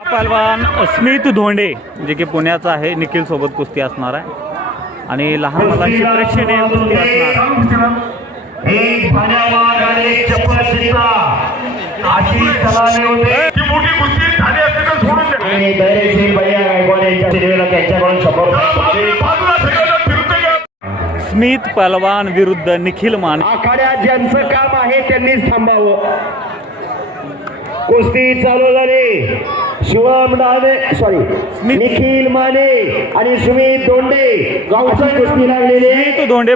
पहलवान स्मित धोंडे जे की पुण्याचा आहे निखिल सोबत कुस्ती असणार आहे. आणि लहान मुलांची प्रेक्षणीय कुस्ती असणार स्मित पहलवान विरुद्ध निखिल मान. ज्यांचं काम आहे त्यांनीच थांबावं. कुस्ती चालू झाली. शिवम डाने सॉरी निखिल माने आणि सुमित दोंडे गावची कुस्ती लागलेली आणि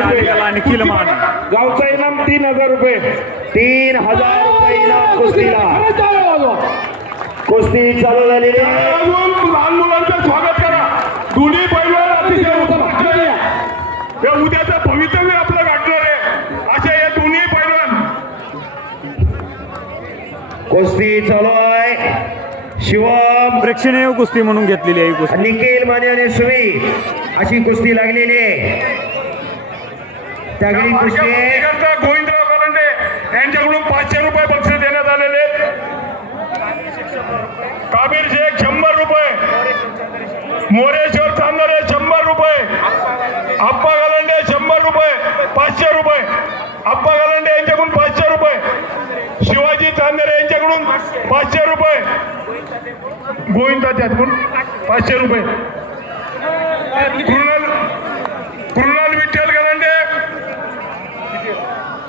अलीकडला निखिल मान गावचा इनाम तीन हजार रुपये. तीन हजार रुपये. इनाम कुस्तीला. कुस्ती चालू झालेली स्वागत करा. दोन्ही पैलवान अतिशय उत्साहात आहे. उद्याचं भवितव्य आपलं गाठणार आहे. असे हे दोन्ही पैलवान कुस्ती चालू शिवम प्रेक्षणीय कुस्ती म्हणून घेतलेली आहे ही कुस्ती. निखिल माने आणि सुमी अशी कुस्ती लागलेली आहे. तगडी कुस्ती गोविंदराव करंडे यांच्याकडून पाचशे रुपये बक्षीस देण्यात आलेले. काबीर शेख शंभर रुपये. मोरेश्वर चांदरे शंभर रुपये. आप्पा गालांडे शंभर रुपये. पाचशे रुपये. आप्पा गालांडे यांच्याकडून पाचशे रुपये. शिवाजी चांदरे यांच्याकडून पाचशे रुपये. गोविंदा त्यातून पाचशे रुपये. कृणाल कृणाल विठ्ठल गालांडे.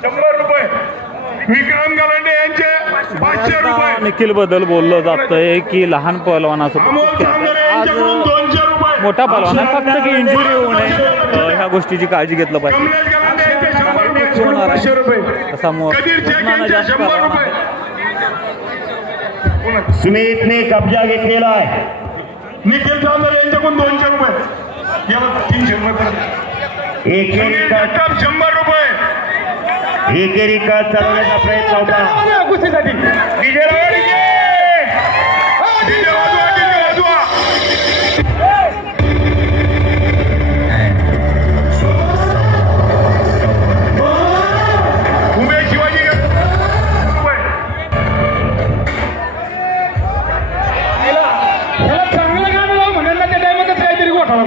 शंभर रुपये. विक्रम गालांडे यांचे पाचशे रुपये. निखिलबद्दल बोललं जातंय की लहान. यांच्याकडून आज मोठा पहलवान. फक्त की इंजुरी होऊ नये ह्या गोष्टीची काळजी घेतलं पाहिजे. होणार आहे. पाचशे रुपये. तसा मो- कधीर शेख उस्मानाबाद यांचे जास्त सुमितने कब्जा घेतलेला आहे निखिल चांदरे यांच्याकडून दोनशे रुपये. याला तीनशे रुपये. एकेरी का शंभर रुपये. एकेरी का चालवण्याचा प्रयत्न होता. कुस्तीसाठी. विजय! विजय! वाजवा,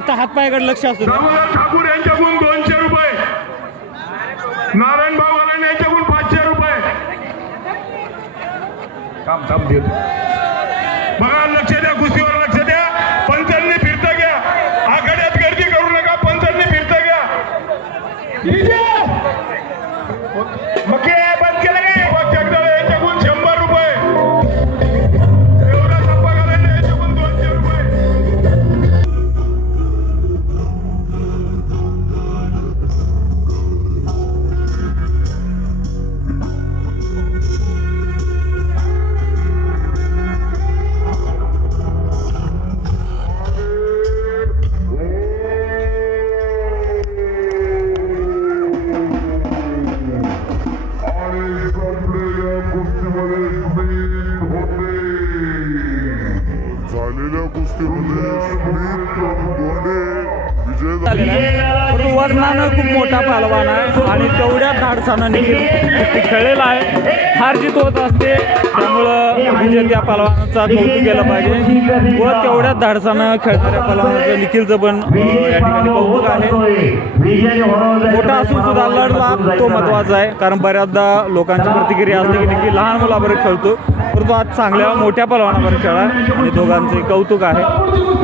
फक्त हात पायाकडे लक्ष असू ठाकूर यांच्याकडून दोनशे रुपये. नारायण भाऊ यांच्याकडून पाचशे रुपये. थांब थांब देतो. बघा लक्ष पहिल्या कुस्तीमध्ये स्मित धोंडे विजय वजनानं खूप मोठा पहलवान आहे आणि तेवढ्या धाडसानं निखिल कुस्ती खेळलेला आहे. हार जीत होत असते त्यामुळं त्या पहलवानाचा कौतुक केलं पाहिजे. व तेवढ्याच धाडसानं खेळणाऱ्या पहलवानाचं निखिलचं पण या ठिकाणी कौतुक आहे. मोठा असून सुद्धा लढला तो महत्त्वाचा आहे कारण बऱ्याचदा लोकांची प्रतिक्रिया असते की निखिल लहान मुलाबरोबर खेळतो. नेतृत्वात चांगल्या मोठ्या पलवानावर खेळा आणि दोघांचे कौतुक आहे.